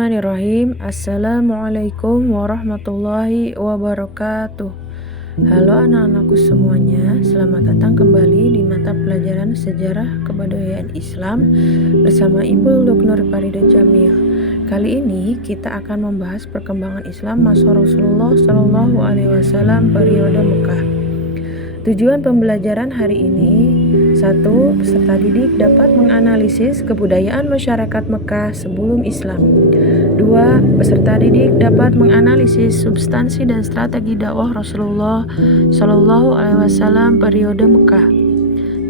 Bismillahirrahmanirrahim. Assalamualaikum warahmatullahi wabarakatuh. Halo anak-anakku semuanya, selamat datang kembali di mata pelajaran Sejarah Kebudayaan Islam bersama Ibu Luknur Farida Jamil. Kali ini kita akan membahas perkembangan Islam masa Rasulullah Shallallahu Alaihi Wasallam periode Mekah. Tujuan pembelajaran hari ini: 1. Peserta didik dapat menganalisis kebudayaan masyarakat Mekah sebelum Islam. 2. Peserta didik dapat menganalisis substansi dan strategi dakwah Rasulullah Shallallahu Alaihi Wasallam periode Mekah.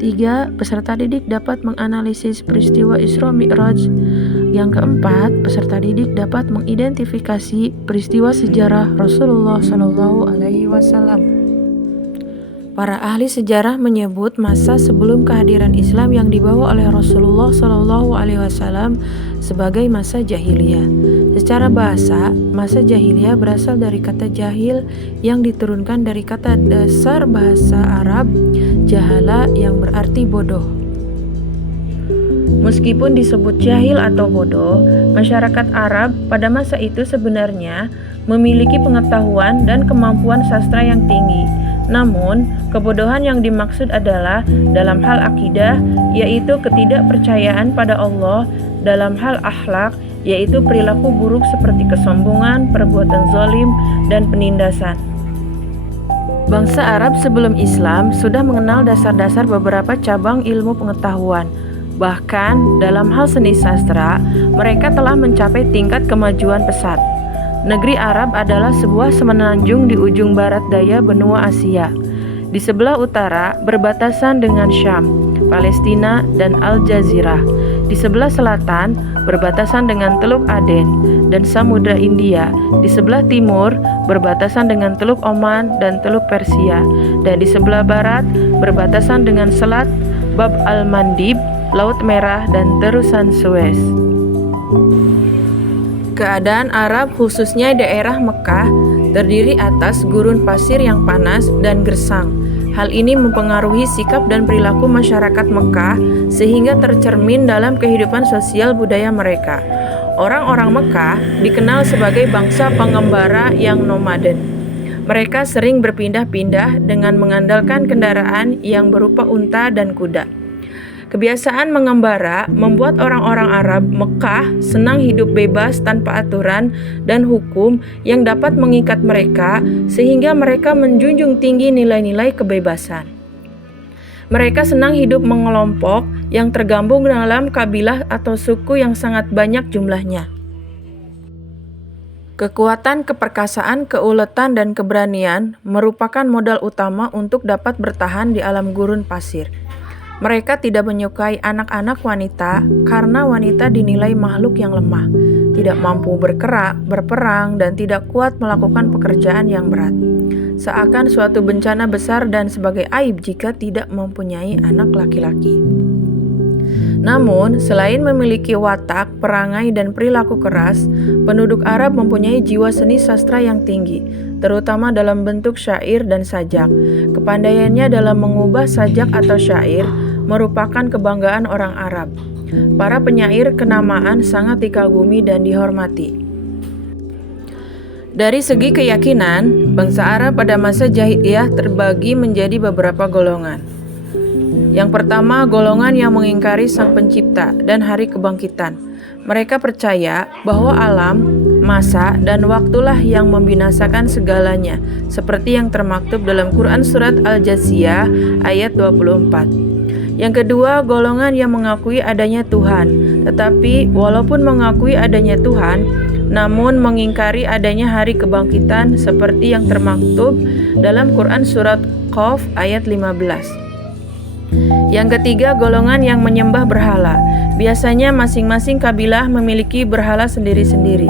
3. Peserta didik dapat menganalisis peristiwa Isra Mi'raj. Yang keempat, peserta didik dapat mengidentifikasi peristiwa sejarah Rasulullah Shallallahu Alaihi Wasallam. Para ahli sejarah menyebut masa sebelum kehadiran Islam yang dibawa oleh Rasulullah Shallallahu Alaihi Wasallam sebagai masa jahiliyah. Secara bahasa, masa jahiliyah berasal dari kata jahil yang diturunkan dari kata dasar bahasa Arab jahala yang berarti bodoh. Meskipun disebut jahil atau bodoh, masyarakat Arab pada masa itu sebenarnya memiliki pengetahuan dan kemampuan sastra yang tinggi. Namun, kebodohan yang dimaksud adalah dalam hal akidah, yaitu ketidakpercayaan pada Allah, dalam hal akhlak, yaitu perilaku buruk seperti kesombongan, perbuatan zalim, dan penindasan. Bangsa Arab sebelum Islam sudah mengenal dasar-dasar beberapa cabang ilmu pengetahuan. Bahkan, dalam hal seni sastra, mereka telah mencapai tingkat kemajuan pesat. Negeri Arab adalah sebuah semenanjung di ujung barat daya benua Asia. Di sebelah utara berbatasan dengan Syam, Palestina, dan Al-Jazirah. Di sebelah selatan berbatasan dengan Teluk Aden dan Samudra India. Di sebelah timur berbatasan dengan Teluk Oman dan Teluk Persia. Dan di sebelah barat berbatasan dengan Selat Bab al-Mandib, Laut Merah, dan terusan Suez. Keadaan Arab khususnya daerah Mekah terdiri atas gurun pasir yang panas dan gersang. Hal ini mempengaruhi sikap dan perilaku masyarakat Mekah sehingga tercermin dalam kehidupan sosial budaya mereka. Orang-orang Mekah dikenal sebagai bangsa pengembara yang nomaden. Mereka sering berpindah-pindah dengan mengandalkan kendaraan yang berupa unta dan kuda. Kebiasaan mengembara membuat orang-orang Arab Mekah senang hidup bebas tanpa aturan dan hukum yang dapat mengikat mereka, sehingga mereka menjunjung tinggi nilai-nilai kebebasan. Mereka senang hidup mengelompok yang tergabung dalam kabilah atau suku yang sangat banyak jumlahnya. Kekuatan, keperkasaan, keuletan, dan keberanian merupakan modal utama untuk dapat bertahan di alam gurun pasir. Mereka tidak menyukai anak-anak wanita karena wanita dinilai makhluk yang lemah, tidak mampu bergerak, berperang, dan tidak kuat melakukan pekerjaan yang berat. Seakan suatu bencana besar dan sebagai aib jika tidak mempunyai anak laki-laki. Namun, selain memiliki watak, perangai, dan perilaku keras, penduduk Arab mempunyai jiwa seni sastra yang tinggi, terutama dalam bentuk syair dan sajak. Kepandaiannya dalam mengubah sajak atau syair merupakan kebanggaan orang Arab. Para penyair kenamaan sangat dikagumi dan dihormati. Dari segi keyakinan, bangsa Arab pada masa jahiliyah terbagi menjadi beberapa golongan. Yang pertama, golongan yang mengingkari Sang Pencipta dan hari kebangkitan. Mereka percaya bahwa alam, masa, dan waktulah yang membinasakan segalanya, seperti yang termaktub dalam Quran Surat Al-Jathiyah ayat 24. Yang kedua, golongan yang mengakui adanya Tuhan, tetapi walaupun mengakui adanya Tuhan, namun mengingkari adanya hari kebangkitan seperti yang termaktub dalam Quran Surat Qaf ayat 15. Yang ketiga, golongan yang menyembah berhala. Biasanya masing-masing kabilah memiliki berhala sendiri-sendiri.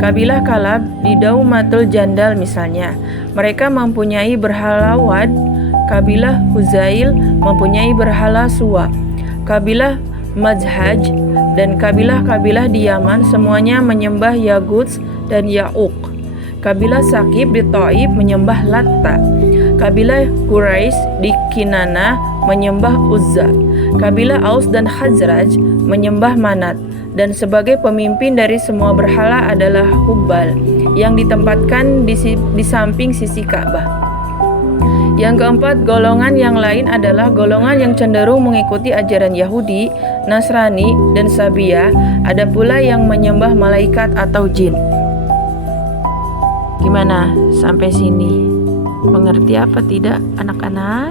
Kabilah Kalab di Daumatul Jandal misalnya, mereka mempunyai berhala Wad. Kabilah Huzail mempunyai berhala Suwa. Kabilah Mazhaj dan kabilah-kabilah di Yaman semuanya menyembah Yaguts dan Ya'uq. Kabilah Sakib di Taif menyembah Latta. Kabilah Quraisy di Kinana menyembah Uzza. Kabilah Aus dan Khazraj menyembah Manat. dan sebagai pemimpin dari semua berhala adalah Hubal yang ditempatkan di samping sisi Ka'bah. Yang keempat, golongan yang lain adalah golongan yang cenderung mengikuti ajaran Yahudi, Nasrani, dan Sabia. Ada pula yang menyembah malaikat atau jin. Gimana? Sampai sini mengerti apa tidak anak-anak?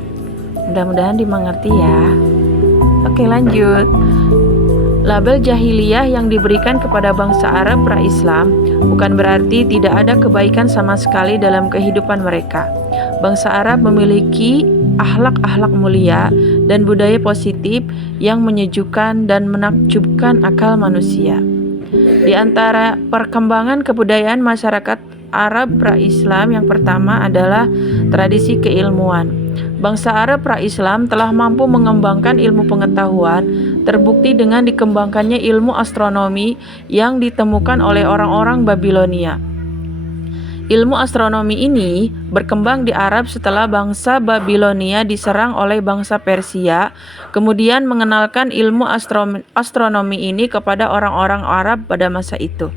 Mudah-mudahan dimengerti ya. Oke, lanjut. Label jahiliyah yang diberikan kepada bangsa Arab pra-Islam bukan berarti tidak ada kebaikan sama sekali dalam kehidupan mereka. Bangsa Arab memiliki akhlak-akhlak mulia dan budaya positif yang menyejukkan dan menakjubkan akal manusia. Di antara perkembangan kebudayaan masyarakat Arab pra-Islam yang pertama adalah tradisi keilmuan. Bangsa Arab pra-Islam telah mampu mengembangkan ilmu pengetahuan, terbukti dengan dikembangkannya ilmu astronomi yang ditemukan oleh orang-orang Babilonia. Ilmu astronomi ini berkembang di Arab setelah bangsa Babilonia diserang oleh bangsa Persia, kemudian mengenalkan ilmu astronomi ini kepada orang-orang Arab pada masa itu.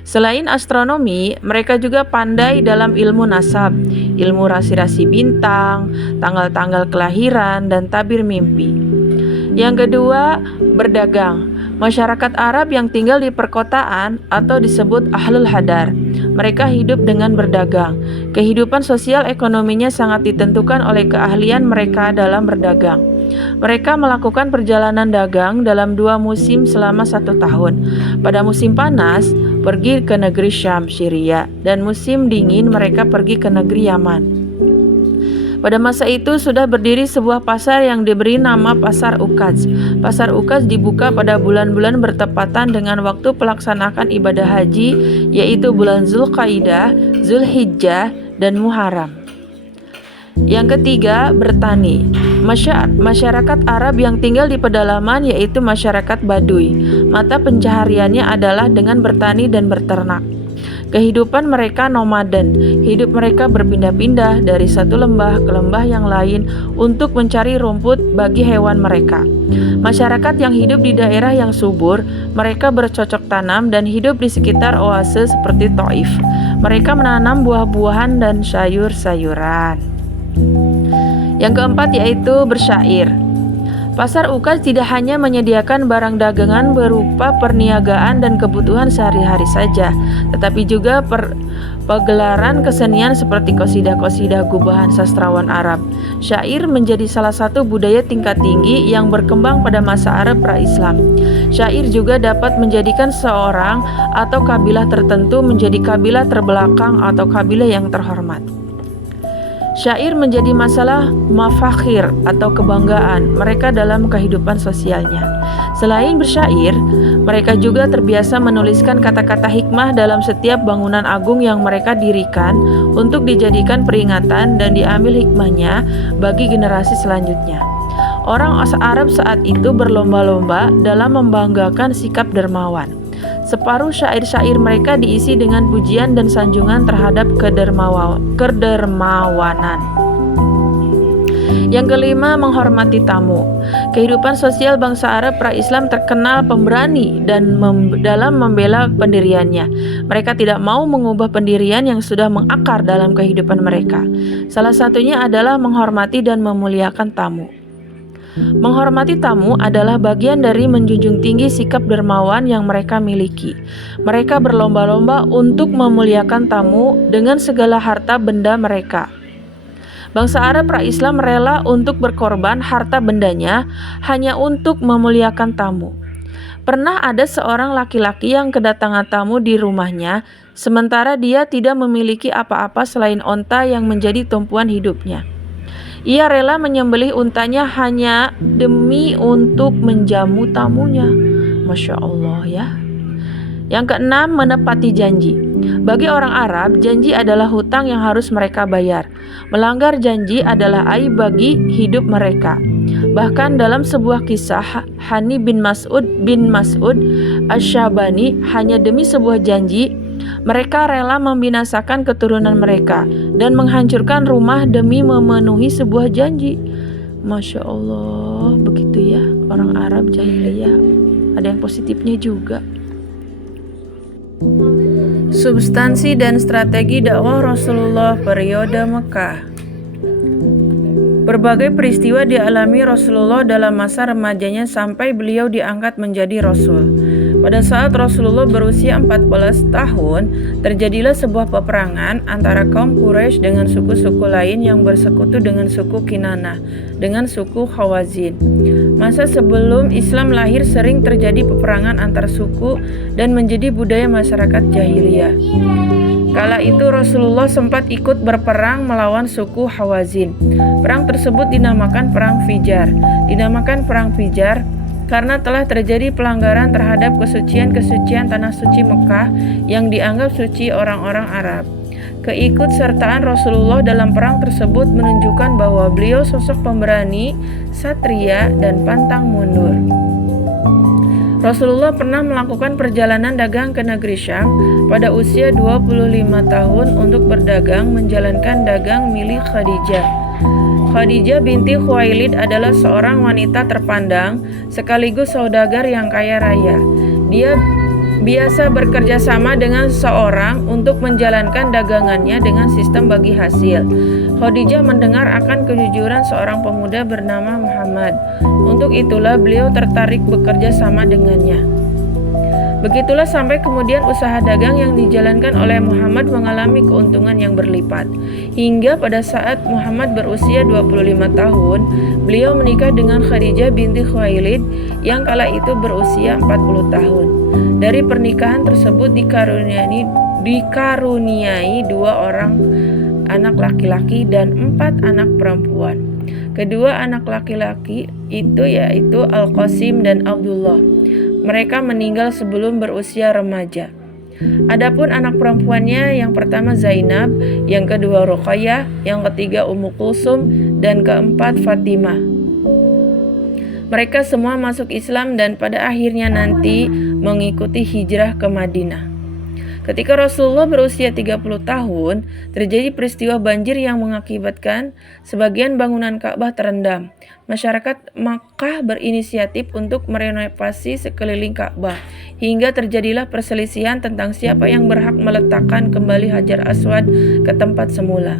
Selain astronomi, mereka juga pandai dalam ilmu nasab, ilmu rasi-rasi bintang, tanggal-tanggal kelahiran, dan tabir mimpi. Yang kedua, berdagang. Masyarakat Arab yang tinggal di perkotaan atau disebut Ahlul Hadar. Mereka hidup dengan berdagang. Kehidupan sosial ekonominya sangat ditentukan oleh keahlian mereka dalam berdagang. Mereka melakukan perjalanan dagang dalam 2 musim selama 1 tahun. Pada musim panas, pergi ke negeri Syam, Syria, dan musim dingin mereka pergi ke negeri Yaman. Pada masa itu sudah berdiri sebuah pasar yang diberi nama Pasar Ukaz. Pasar Ukaz dibuka pada bulan-bulan bertepatan dengan waktu pelaksanaan ibadah haji, yaitu bulan Zulqaidah, Zulhijjah, dan Muharram. Yang ketiga, bertani. Masyarakat Arab yang tinggal di pedalaman yaitu masyarakat Baduy. Mata pencahariannya adalah dengan bertani dan berternak. Kehidupan mereka nomaden. Hidup mereka berpindah-pindah dari satu lembah ke lembah yang lain untuk mencari rumput bagi hewan mereka. Masyarakat yang hidup di daerah yang subur, mereka bercocok tanam dan hidup di sekitar oase seperti Taif. Mereka menanam buah-buahan dan sayur-sayuran. Yang keempat yaitu bersyair. Pasar Ukaz tidak hanya menyediakan barang dagangan berupa perniagaan dan kebutuhan sehari-hari saja, tetapi juga pegelaran kesenian seperti qasidah-qasidah gubahan sastrawan Arab. Syair menjadi salah satu budaya tingkat tinggi yang berkembang pada masa Arab pra-Islam. Syair juga dapat menjadikan seorang atau kabilah tertentu menjadi kabilah terbelakang atau kabilah yang terhormat. Syair menjadi masalah mafakhir atau kebanggaan mereka dalam kehidupan sosialnya. Selain bersyair, mereka juga terbiasa menuliskan kata-kata hikmah dalam setiap bangunan agung yang mereka dirikan untuk dijadikan peringatan dan diambil hikmahnya bagi generasi selanjutnya. Orang Arab saat itu berlomba-lomba dalam membanggakan sikap dermawan. Separuh syair-syair mereka diisi dengan pujian dan sanjungan terhadap kedermawanan. Yang kelima, menghormati tamu. Kehidupan sosial bangsa Arab pra-Islam terkenal pemberani dan dalam membela pendiriannya. Mereka tidak mau mengubah pendirian yang sudah mengakar dalam kehidupan mereka. Salah satunya adalah menghormati dan memuliakan tamu. Menghormati tamu adalah bagian dari menjunjung tinggi sikap dermawan yang mereka miliki. Mereka berlomba-lomba untuk memuliakan tamu dengan segala harta benda mereka. Bangsa Arab pra-Islam rela untuk berkorban harta bendanya hanya untuk memuliakan tamu. Pernah ada seorang laki-laki yang kedatangan tamu di rumahnya, sementara dia tidak memiliki apa-apa selain onta yang menjadi tumpuan hidupnya. Ia rela menyembelih untanya hanya demi untuk menjamu tamunya. Masya Allah ya. Yang keenam, menepati janji. Bagi orang Arab, janji adalah hutang yang harus mereka bayar. Melanggar janji adalah aib bagi hidup mereka. Bahkan dalam sebuah kisah, Hani bin Mas'ud Asy-Syabani, hanya demi sebuah janji, mereka rela membinasakan keturunan mereka dan menghancurkan rumah demi memenuhi sebuah janji. Masya Allah, begitu ya orang Arab jahiliyah. ada yang positifnya juga. Substansi dan strategi dakwah Rasulullah periode Mekah. Berbagai peristiwa dialami Rasulullah dalam masa remajanya sampai beliau diangkat menjadi Rasul. Pada saat Rasulullah berusia 14 tahun, terjadilah sebuah peperangan antara kaum Quraisy dengan suku-suku lain yang bersekutu dengan suku Kinanah, dengan suku Hawazin. Masa sebelum Islam lahir sering terjadi peperangan antar suku dan menjadi budaya masyarakat jahiliyah. Kala itu Rasulullah sempat ikut berperang melawan suku Hawazin. Perang tersebut dinamakan Perang Fijar. Dinamakan Perang Fijar karena telah terjadi pelanggaran terhadap kesucian-kesucian tanah suci Mekah yang dianggap suci orang-orang Arab. Keikutsertaan Rasulullah dalam perang tersebut menunjukkan bahwa beliau sosok pemberani, satria, dan pantang mundur. Rasulullah pernah melakukan perjalanan dagang ke negeri Syam pada usia 25 tahun untuk berdagang menjalankan dagang milik Khadijah. Khadijah binti Khuwailid adalah seorang wanita terpandang sekaligus saudagar yang kaya raya. Dia biasa bekerja sama dengan seseorang untuk menjalankan dagangannya dengan sistem bagi hasil. Khadijah mendengar akan kejujuran seorang pemuda bernama Muhammad. Untuk itulah beliau tertarik bekerja sama dengannya. Begitulah sampai kemudian usaha dagang yang dijalankan oleh Muhammad mengalami keuntungan yang berlipat. Hingga pada saat Muhammad berusia 25 tahun, beliau menikah dengan Khadijah binti Khuwailid yang kala itu berusia 40 tahun. Dari pernikahan tersebut dikaruniai 2 orang anak laki-laki dan 4 anak perempuan. Kedua anak laki-laki itu yaitu Al-Qasim dan Abdullah. Mereka meninggal sebelum berusia remaja. Adapun anak perempuannya yang pertama Zainab, yang kedua Ruqayyah, yang ketiga Ummu Kulsum, dan keempat Fatimah. Mereka semua masuk Islam dan pada akhirnya nanti mengikuti hijrah ke Madinah. Ketika Rasulullah berusia 30 tahun, terjadi peristiwa banjir yang mengakibatkan sebagian bangunan Ka'bah terendam. Masyarakat Makkah berinisiatif untuk merenovasi sekeliling Ka'bah, hingga terjadilah perselisihan tentang siapa yang berhak meletakkan kembali Hajar Aswad ke tempat semula.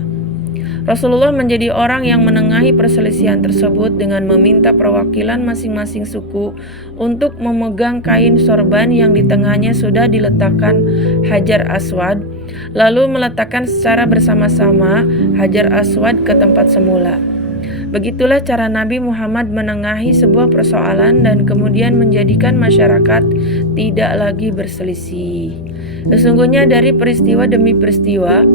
Rasulullah menjadi orang yang menengahi perselisihan tersebut dengan meminta perwakilan masing-masing suku untuk memegang kain sorban yang di tengahnya sudah diletakkan Hajar Aswad, lalu meletakkan secara bersama-sama Hajar Aswad ke tempat semula. Begitulah cara Nabi Muhammad menengahi sebuah persoalan dan kemudian menjadikan masyarakat tidak lagi berselisih. Sesungguhnya dari peristiwa demi peristiwa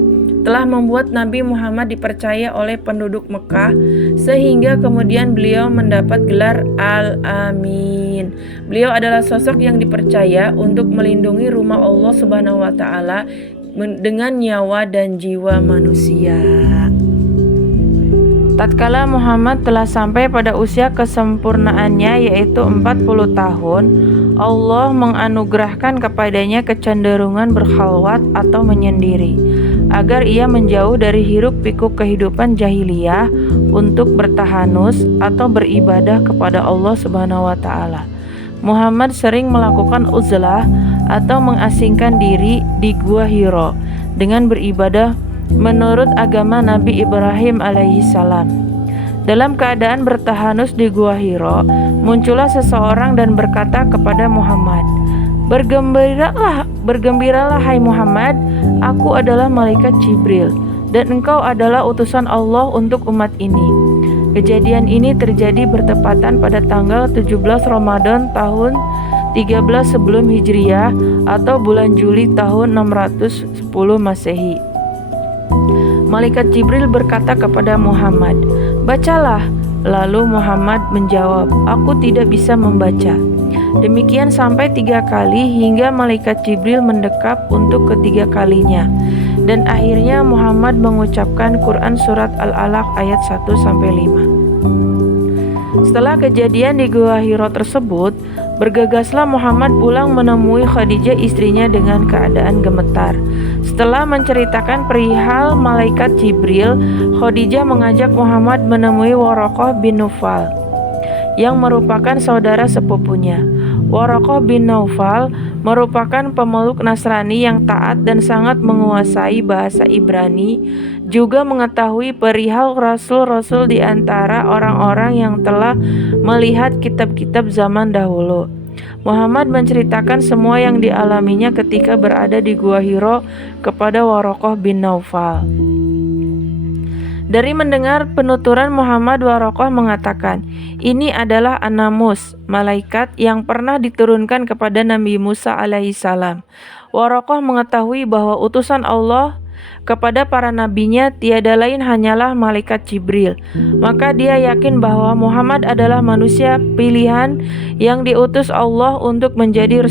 telah membuat Nabi Muhammad dipercaya oleh penduduk Mekah sehingga kemudian beliau mendapat gelar Al-Amin. Beliau adalah sosok yang dipercaya untuk melindungi rumah Allah Subhanahu wa taala dengan nyawa dan jiwa manusia. Tatkala Muhammad telah sampai pada usia kesempurnaannya yaitu 40 tahun, Allah menganugerahkan kepadanya kecenderungan berkhalwat atau menyendiri, agar ia menjauh dari hiruk-pikuk kehidupan jahiliyah untuk bertahanus atau beribadah kepada Allah Subhanahu wa taala. Muhammad sering melakukan uzlah atau mengasingkan diri di Gua Hiro dengan beribadah menurut agama Nabi Ibrahim alaihissalam. Dalam keadaan bertahanus di Gua Hiro, muncullah seseorang dan berkata kepada Muhammad, Bergembiralah hai Muhammad, aku adalah malaikat Jibril dan engkau adalah utusan Allah untuk umat ini. Kejadian ini terjadi bertepatan pada tanggal 17 Ramadan tahun 13 sebelum Hijriah atau bulan Juli tahun 610 Masehi. Malaikat Jibril berkata kepada Muhammad, "Bacalah." Lalu Muhammad menjawab, "Aku tidak bisa membaca." Demikian sampai 3 kali hingga malaikat Jibril mendekap untuk ketiga kalinya. Dan akhirnya Muhammad mengucapkan Quran surat Al-Alaq ayat 1-5. Setelah kejadian di Gua Hiro tersebut, bergegaslah Muhammad pulang menemui Khadijah istrinya dengan keadaan gemetar. Setelah menceritakan perihal malaikat Jibril, Khadijah mengajak Muhammad menemui Waraqah bin Naufal yang merupakan saudara sepupunya. Waraqah bin Naufal merupakan pemeluk Nasrani yang taat dan sangat menguasai bahasa Ibrani, juga mengetahui perihal rasul-rasul di antara orang-orang yang telah melihat kitab-kitab zaman dahulu. Muhammad menceritakan semua yang dialaminya ketika berada di Gua Hiro kepada Waraqah bin Naufal. Dari mendengar penuturan Muhammad, Waraqah mengatakan, "Ini adalah Anamus, malaikat yang pernah diturunkan kepada Nabi Musa alaihissalam." Waraqah mengetahui bahwa utusan Allah kepada para nabinya tiada lain hanyalah malaikat Jibril. Maka dia yakin bahwa Muhammad adalah manusia pilihan yang diutus Allah untuk menjadi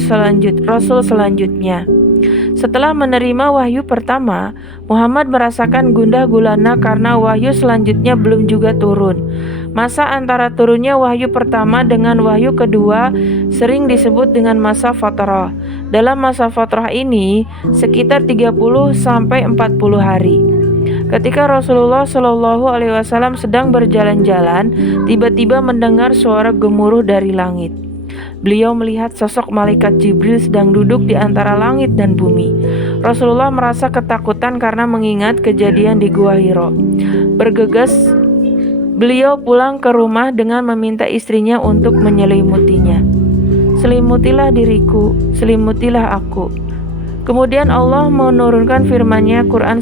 rasul selanjutnya. Setelah menerima wahyu pertama, Muhammad merasakan gundah gulana karena wahyu selanjutnya belum juga turun. Masa antara turunnya wahyu pertama dengan wahyu kedua sering disebut dengan masa fatrah. Dalam masa fatrah ini sekitar 30 sampai 40 hari. Ketika Rasulullah Shallallahu alaihi wasallam sedang berjalan-jalan, tiba-tiba mendengar suara gemuruh dari langit. Beliau melihat sosok malaikat Jibril sedang duduk di antara langit dan bumi. Rasulullah merasa ketakutan karena mengingat kejadian di Gua Hiro. Bergegas, beliau pulang ke rumah dengan meminta istrinya untuk menyelimutinya. "Selimutilah diriku, selimutilah aku." Kemudian Allah menurunkan firman-Nya, Quran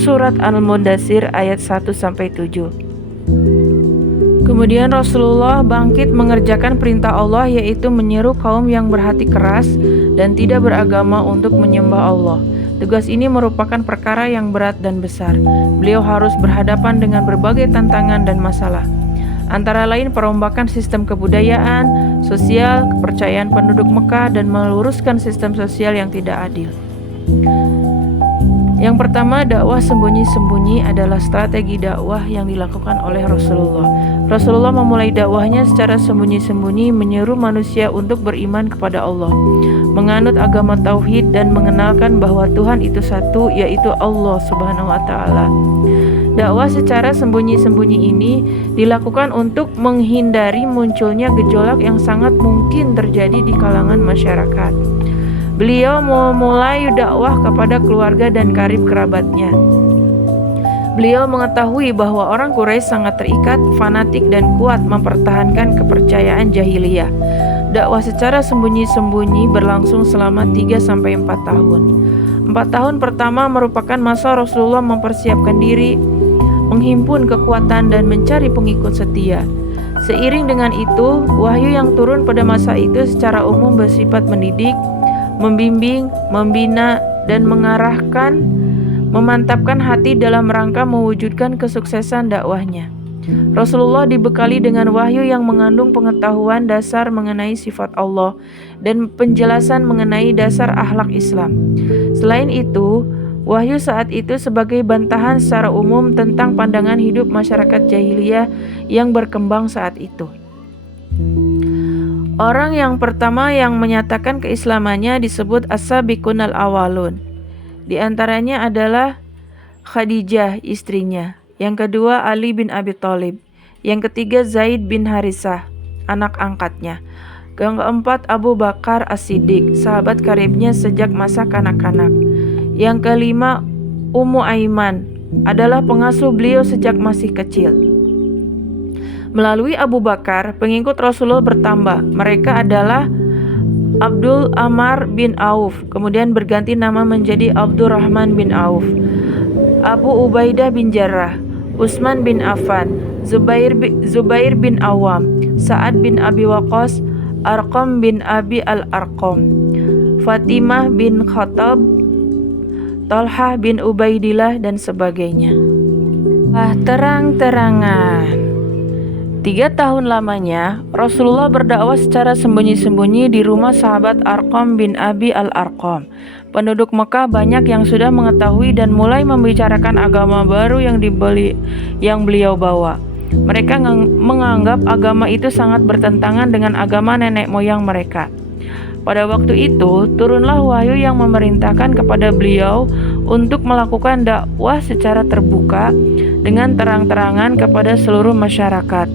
surat Al-Mudaththir ayat 1-7. Kemudian Rasulullah bangkit mengerjakan perintah Allah, yaitu menyeru kaum yang berhati keras dan tidak beragama untuk menyembah Allah. Tugas ini merupakan perkara yang berat dan besar. Beliau harus berhadapan dengan berbagai tantangan dan masalah, antara lain perombakan sistem kebudayaan, sosial, kepercayaan penduduk Mekah, dan meluruskan sistem sosial yang tidak adil. Yang pertama, dakwah sembunyi-sembunyi adalah strategi dakwah yang dilakukan oleh Rasulullah. Rasulullah memulai dakwahnya secara sembunyi-sembunyi, menyeru manusia untuk beriman kepada Allah, menganut agama tauhid, dan mengenalkan bahwa Tuhan itu satu, yaitu Allah Subhanahu wa Ta'ala. Dakwah secara sembunyi-sembunyi ini dilakukan untuk menghindari munculnya gejolak yang sangat mungkin terjadi di kalangan masyarakat. Beliau memulai dakwah kepada keluarga dan karib kerabatnya. Beliau mengetahui bahwa orang Quraisy sangat terikat, fanatik, dan kuat mempertahankan kepercayaan jahiliyah. Dakwah secara sembunyi-sembunyi berlangsung selama 3-4 tahun. 4 tahun pertama merupakan masa Rasulullah mempersiapkan diri, menghimpun kekuatan, dan mencari pengikut setia. Seiring dengan itu, wahyu yang turun pada masa itu secara umum bersifat mendidik, membimbing, membina, dan mengarahkan, memantapkan hati dalam rangka mewujudkan kesuksesan dakwahnya. Rasulullah dibekali dengan wahyu yang mengandung pengetahuan dasar mengenai sifat Allah dan penjelasan mengenai dasar akhlak Islam. Selain itu, wahyu saat itu sebagai bantahan secara umum tentang pandangan hidup masyarakat jahiliyah yang berkembang saat itu. Orang yang pertama yang menyatakan keislamannya disebut as-sabiqun al-awwalun. Di antaranya adalah Khadijah, istrinya. Yang kedua Ali bin Abi Thalib. Yang ketiga Zaid bin Harisah, anak angkatnya. Yang keempat Abu Bakar As-Siddiq, sahabat karibnya sejak masa kanak-kanak. Yang kelima Ummu Aiman, adalah pengasuh beliau sejak masih kecil. Melalui Abu Bakar, pengikut Rasulullah bertambah. Mereka adalah Abdul Ammar bin Auf, kemudian berganti nama menjadi Abdurrahman bin Auf, Abu Ubaidah bin Jarrah, Utsman bin Affan, Zubair bin Awam, Sa'ad bin Abi Waqqas, Arqam bin Abi al-Arqam, Fatimah bin Khattab, Talhah bin Ubaidillah, dan sebagainya. Terang-terangan. 3 tahun lamanya, Rasulullah berdakwah secara sembunyi-sembunyi di rumah sahabat Arqam bin Abi al-Arqam. Penduduk Mekah banyak yang sudah mengetahui dan mulai membicarakan agama baru yang beliau bawa. Mereka menganggap agama itu sangat bertentangan dengan agama nenek moyang mereka. Pada waktu itu, turunlah wahyu yang memerintahkan kepada beliau untuk melakukan dakwah secara terbuka dengan terang-terangan kepada seluruh masyarakat.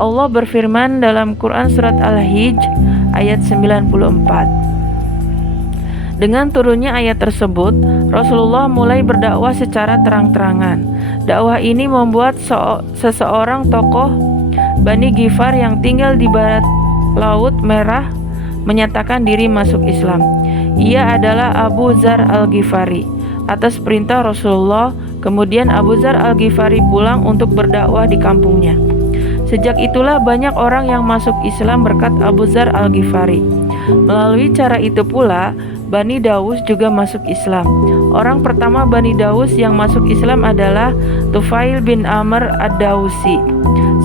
Allah berfirman dalam Quran surat Al-Hijj ayat 94. Dengan turunnya ayat tersebut, Rasulullah mulai berdakwah secara terang-terangan. Dakwah ini membuat seseorang tokoh Bani Ghifar yang tinggal di barat Laut Merah menyatakan diri masuk Islam. Ia adalah Abu Dzar Al-Ghifari. Atas perintah Rasulullah, kemudian Abu Dzar Al-Ghifari pulang untuk berdakwah di kampungnya. Sejak itulah banyak orang yang masuk Islam berkat Abu Dzar Al-Ghifari. Melalui cara itu pula, Bani Daus juga masuk Islam. Orang pertama Bani Daus yang masuk Islam adalah Tufail bin Amr ad-Dausi,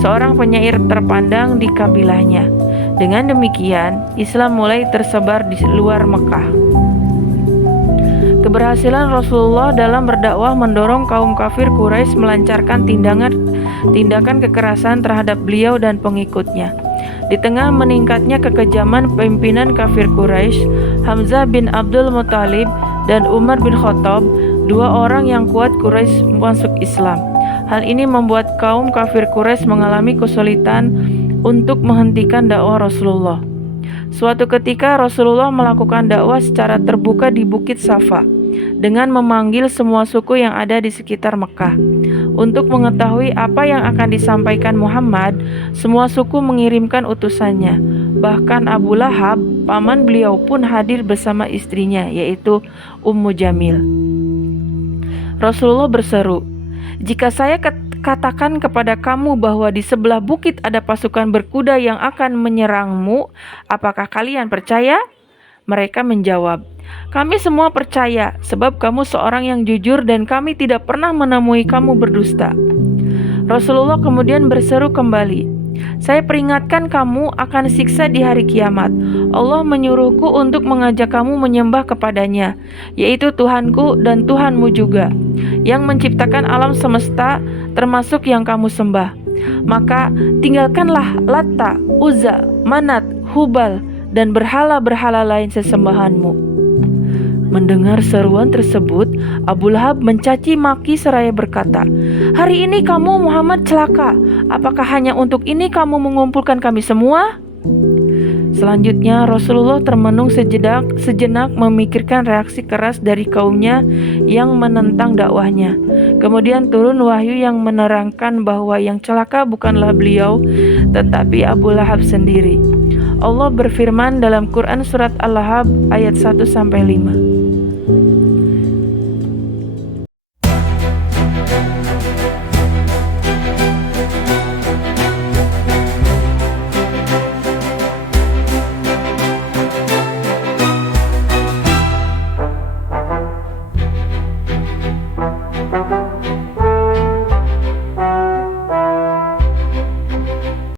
seorang penyair terpandang di kabilahnya. Dengan demikian, Islam mulai tersebar di luar Mekah. Keberhasilan Rasulullah dalam berdakwah mendorong kaum kafir Quraisy melancarkan tindakan kekerasan terhadap beliau dan pengikutnya. Di tengah meningkatnya kekejaman pimpinan kafir Quraisy, Hamzah bin Abdul Muthalib dan Umar bin Khattab, dua orang yang kuat Quraisy, masuk Islam. Hal ini membuat kaum kafir Quraisy mengalami kesulitan untuk menghentikan dakwah Rasulullah. Suatu ketika Rasulullah melakukan dakwah secara terbuka di Bukit Safa dengan memanggil semua suku yang ada di sekitar Mekah. Untuk mengetahui apa yang akan disampaikan Muhammad, semua suku mengirimkan utusannya. Bahkan Abu Lahab, paman beliau pun hadir bersama istrinya, yaitu Ummu Jamil. Rasulullah berseru, "Jika saya katakan kepada kamu bahwa di sebelah bukit ada pasukan berkuda yang akan menyerangmu, apakah kalian percaya?" Mereka menjawab, "Kami semua percaya, sebab kamu seorang yang jujur dan kami tidak pernah menemui kamu berdusta." Rasulullah kemudian berseru kembali, "Saya peringatkan kamu akan siksa di hari kiamat. Allah menyuruhku untuk mengajak kamu menyembah kepadanya, yaitu Tuhanku dan Tuhanmu juga, yang menciptakan alam semesta termasuk yang kamu sembah. Maka tinggalkanlah Latta, Uzza, Manat, Hubal, dan berhala-berhala lain sesembahanmu." Mendengar seruan tersebut, Abu Lahab mencaci maki seraya berkata, "Hari ini kamu Muhammad celaka. Apakah hanya untuk ini kamu mengumpulkan kami semua?" Selanjutnya Rasulullah termenung sejenak memikirkan reaksi keras dari kaumnya yang menentang dakwahnya. Kemudian turun wahyu yang menerangkan bahwa yang celaka bukanlah beliau, tetapi Abu Lahab sendiri. Allah berfirman dalam Quran surat Al-Lahab ayat 1-5.